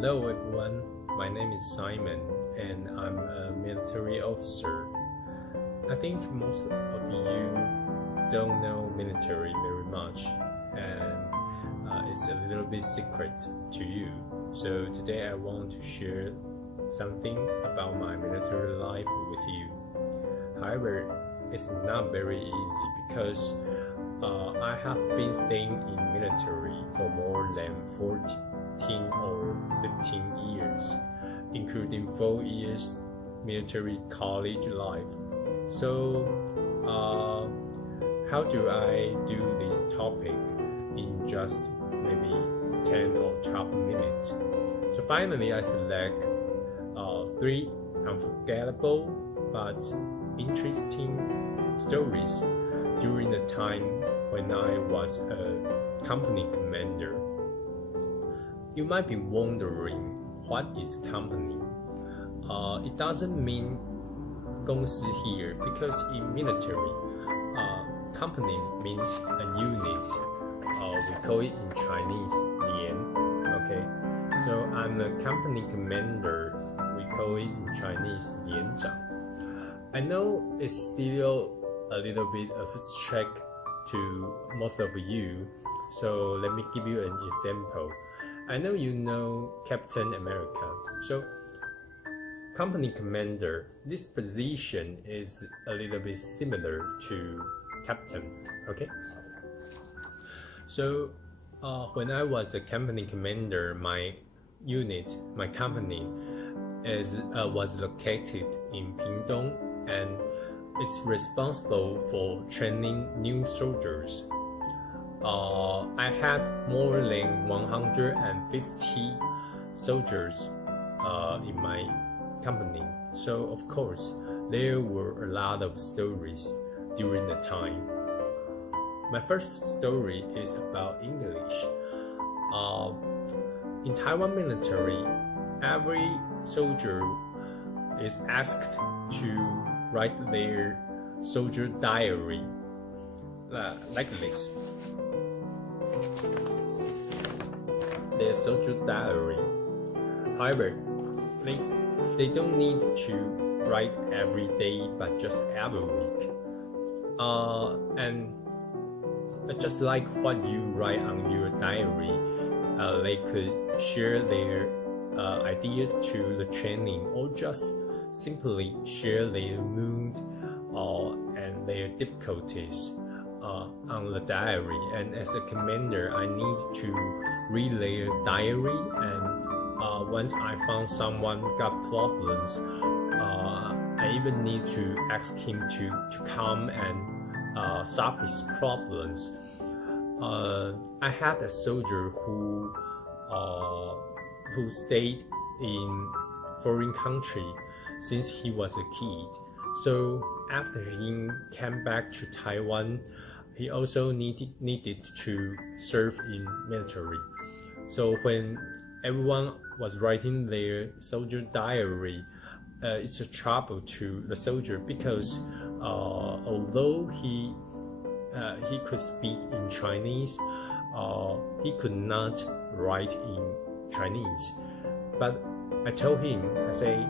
Hello everyone, my name is Simon and I'm a military officer. I think most of you don't know military very much and it's a little bit secret to you. So today I want to share something about my military life with you. However, it's not very easy because I have been staying in military for more than 14 or 15 years, including 4 years military college life. So, how do I do this topic in just maybe 10 or 12 minutes? So finally, I select 3 unforgettable but interesting stories during the time when I was a company commander. You might be wondering what is company. It doesn't mean 公司 here because in military, company means a unit. We call it in Chinese 连. Okay, so I'm a company commander. We call it in Chinese 连长. I know it's still a little bit abstract to most of you, so let me give you an example. I know you know Captain America, so company commander, this position is a little bit similar to captain, okay? So when I was a company commander, my unit, my company was located in Pingdong, and it's responsible for training new soldiers. I had more than 150 soldiers in my company, so of course there were a lot of stories during the time. My first story is about English. In Taiwan military, every soldier is asked to write their soldier diary like this. Their soldier diary. However, they don't need to write every day but just every week. And just like what you write on your diary, they could share their ideas to the training or just simply share their mood and their difficulties on the diary. And as a commander, I need to read their diary, and once I found someone got problems, I even need to ask him to come and solve his problems. I had a soldier who stayed in foreign country since he was a kid. So after he came back to Taiwan, he also needed to serve in military. So when everyone was writing their soldier diary, it's a trouble to the soldier because although he could speak in Chinese, he could not write in Chinese. But I told him, I say,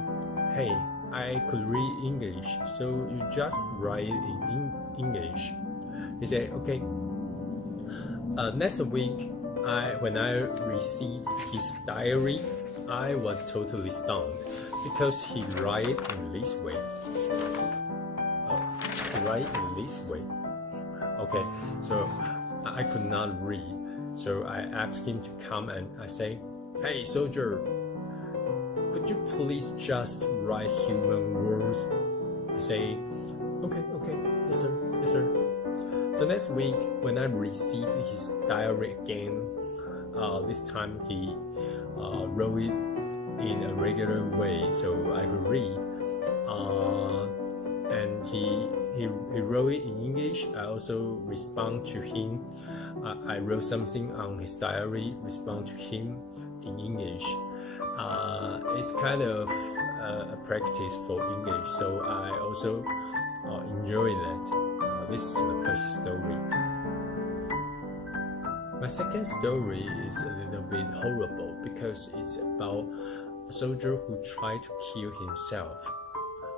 hey, I could read English, so you just write in English. He said, okay. Next week, when I received his diary, I was totally stunned because he write in this way. Okay, so I could not read. So I asked him to come and I say, hey soldier, could you please just write human words? He say, okay, yes sir. So next week, when I received his diary again, this time he wrote it in a regular way so I could read. And he wrote it in English. I also respond to him. I wrote something on his diary, respond to him in English. It's kind of a practice for English, so I also enjoy that. This is the first story. My second story is a little bit horrible because it's about a soldier who tried to kill himself.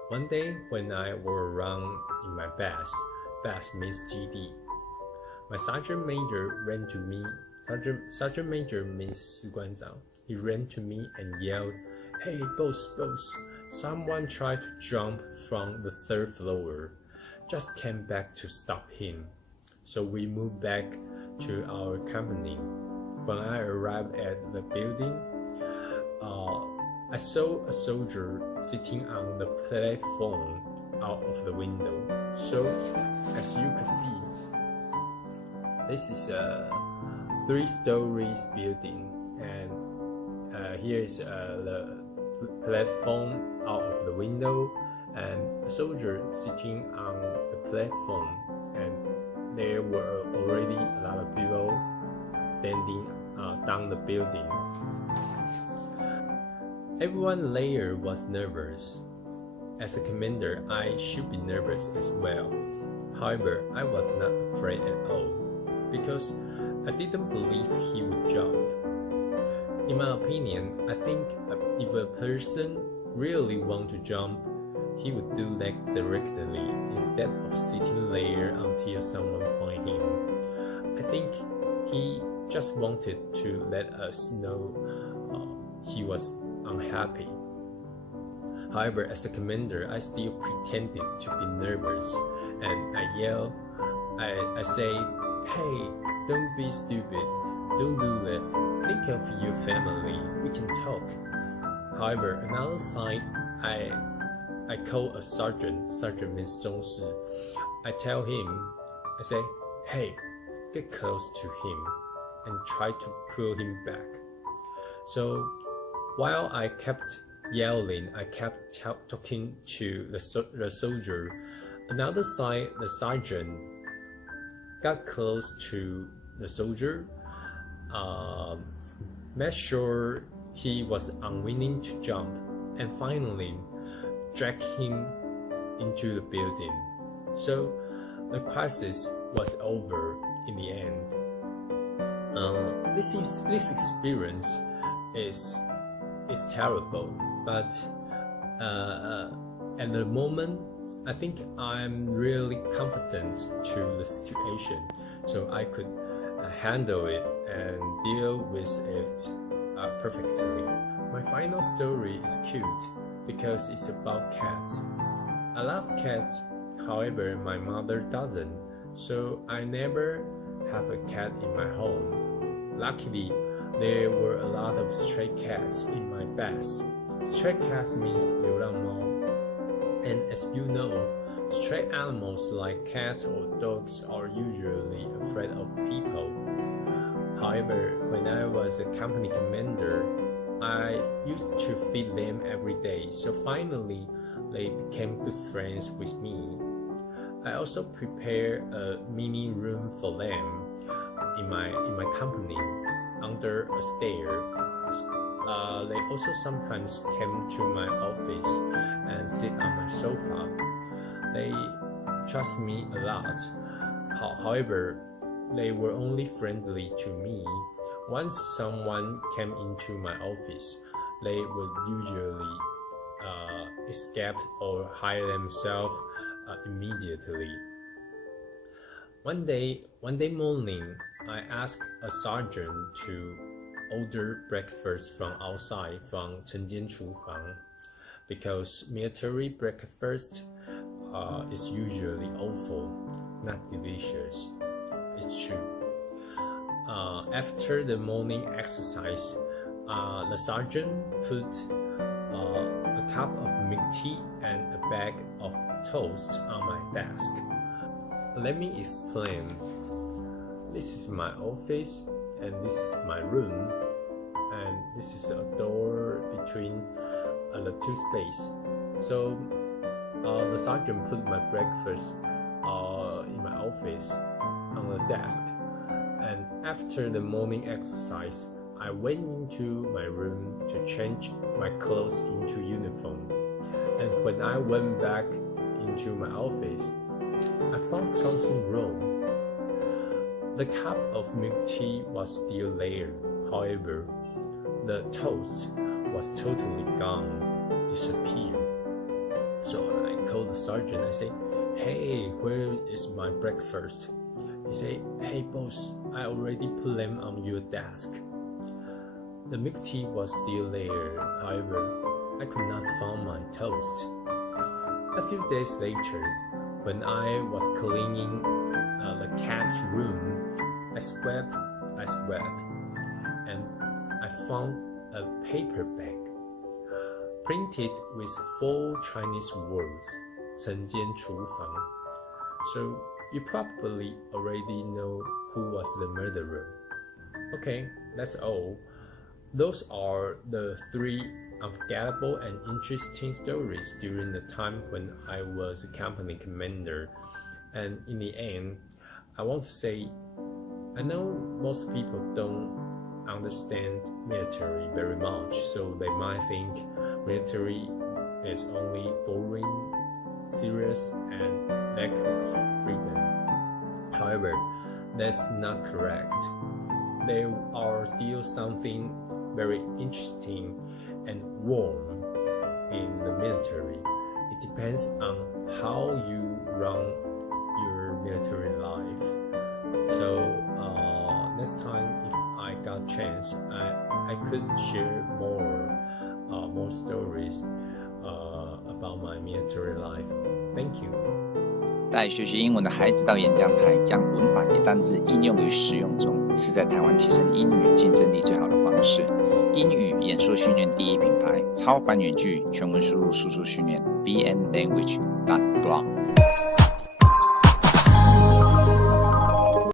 One day when I was around in my base means GD, my sergeant major ran to me. Sergeant major means 士官长. He ran to me and yelled, "Hey, boss, someone tried to jump from the 3rd floor. Just came back to stop him." So we moved back to our company. When I arrived at the building, I saw a soldier sitting on the platform out of the window. So, as you can see, this is a 3-story building, and here is the platform out of the window, and a soldier sitting on the platform, and there were already a lot of people standing down the building. Everyone there was nervous. As a commander, I should be nervous as well. However, I was not afraid at all, because I didn't believe he would jump. In my opinion, I think if a person really wants to jump, he would do that directly instead of sitting there until someone points him. I think he just wanted to let us know he was unhappy. However, as a commander, I still pretended to be nervous, and I yelled, I say, "Hey, don't be stupid, don't do that, think of your family, we can talk." However, another side, I call a sergeant means 中士. I tell him, I say, "Hey, get close to him," and try to pull him back. So, while I kept yelling, I kept talking to the soldier. Another side, the sergeant got close to the soldier, made sure he was unwilling to jump, and finally dragged him into the building. So the crisis was over in the end. This experience is terrible, but at the moment, I think I'm really confident to the situation, so I could handle it and deal with it perfectly. My final story is cute because it's about cats. I love cats, however, my mother doesn't, so I never have a cat in my home. Luckily, there were a lot of stray cats in my base. Stray cats means 流浪猫. And as you know, stray animals like cats or dogs are usually afraid of people. However, when I was a company commander, I used to feed them every day, so finally they became good friends with me. I also prepared a mini room for them in my company under a stair. They also sometimes came to my office and sit on my sofa. They trust me a lot. However, they were only friendly to me. Once someone came into my office, they would usually escape or hide themselves immediately. One day morning, I asked a sergeant to order breakfast from outside from 晨间厨房 because military breakfast is usually awful, not delicious. It's true. After the morning exercise, the sergeant put a cup of milk tea and a bag of toast on my desk. Let me explain. This is my office, and this is my room, and this is a door between the two spaces. So the sergeant put my breakfast in my office on the desk, and after the morning exercise, I went into my room to change my clothes into uniform. And when I went back into my office, I found something wrong. The cup of milk tea was still there. However, the toast was totally gone, disappeared. So I called the sergeant. I said, "Hey, where is my breakfast?" He said, "Hey boss, I already put them on your desk." The milk tea was still there. However, I could not find my toast. A few days later, when I was cleaning the cat's room, I swept, and I found a paper bag printed with 4 Chinese words, 晨间厨房. So you probably already know who was the murderer. Okay, that's all. Those are the 3 unforgettable and interesting stories during the time when I was a company commander. And in the end, I want to say, I know most people don't understand military very much, so they might think military is only boring, serious, and lack of freedom. However, that's not correct. There are still something very interesting and warm in the military. It depends on how you run your military life. So next time if I got chance, I could share more stories about my military life. Thank you. 带学习英文的孩子到演讲台，将文法及单字应用于实用中，是在台湾提升英语竞争力最好的方式。英语演说训练第一品牌，超繁远距全文输入输出训练 bnlanguage.blog